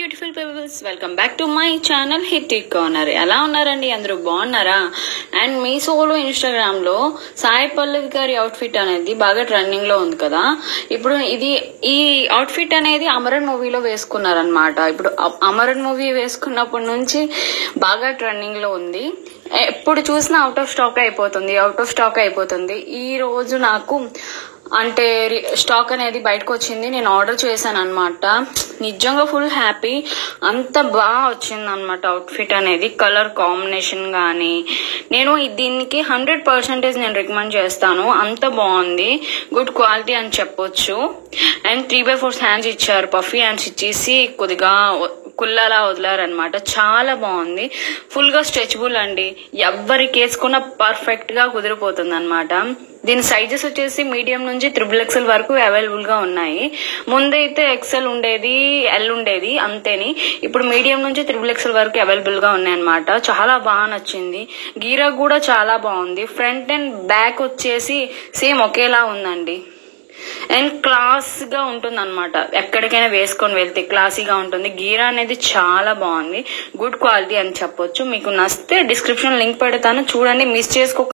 Beautiful peoples, welcome back to my channel hit corner. ఎలా ఉన్నారండి? అందరూ బాగున్నారా? అండ్ మీషోలో ఇన్స్టాగ్రామ్ లో సాయి పల్లవి గారి అవుట్ఫిట్ అనేది బాగా ట్రెండింగ్ లో ఉంది కదా. ఇప్పుడు ఈ అవుట్ఫిట్ అనేది అమరన్ మూవీలో వేసుకున్నారనమాట. ఇప్పుడు అమరన్ మూవీ వేసుకున్నప్పటి నుంచి బాగా ట్రెండింగ్ లో ఉంది. ఎప్పుడు చూసినా అవుట్ ఆఫ్ స్టాక్ అయిపోతుంది. ఈ రోజు నాకు అంటే స్టాక్ అనేది బయటకు వచ్చింది. నేను ఆర్డర్ చేశాను అనమాట. నిజంగా ఫుల్ హ్యాపీ. అంత బాగా వచ్చింది అనమాట అవుట్ఫిట్ అనేది. కలర్ కాంబినేషన్ కానీ నేను దీనికి 100% నేను రికమెండ్ చేస్తాను. అంత బాగుంది, గుడ్ క్వాలిటీ అని చెప్పొచ్చు. అండ్ 3/4 హ్యాండ్స్ ఇచ్చారు. పఫీ హ్యాండ్స్ ఇచ్చేసి కొద్దిగా కుల్లలా వదిలారనమాట. చాలా బాగుంది. ఫుల్ గా స్ట్రెచబుల్ అండి. ఎవరికి వేసుకున్న పర్ఫెక్ట్ గా కుదిరిపోతుంది అనమాట. దీని సైజెస్ వచ్చేసి మీడియం నుంచి XXL వరకు అవైలబుల్ గా ఉన్నాయి. ముందైతే XL ఉండేది, L ఉండేది, అంతేని. ఇప్పుడు మీడియం నుంచి XXL వరకు అవైలబుల్ గా ఉన్నాయన్నమాట. చాలా బాగా నచ్చింది. గీరా కూడా చాలా బాగుంది. ఫ్రంట్ అండ్ బ్యాక్ వచ్చేసి సేమ్ ఒకేలా ఉందండి. అండ్ క్లాస్ గా ఉంటుంది అనమాట. ఎక్కడికైనా వేసుకొని వెళ్తే క్లాసీగా ఉంటుంది. గీరా అనేది చాలా బాగుంది, గుడ్ క్వాలిటీ అని చెప్పొచ్చు. మీకు నచ్చితే డిస్క్రిప్షన్ లింక్ పెడతాను, చూడండి, మిస్ చేసుకో.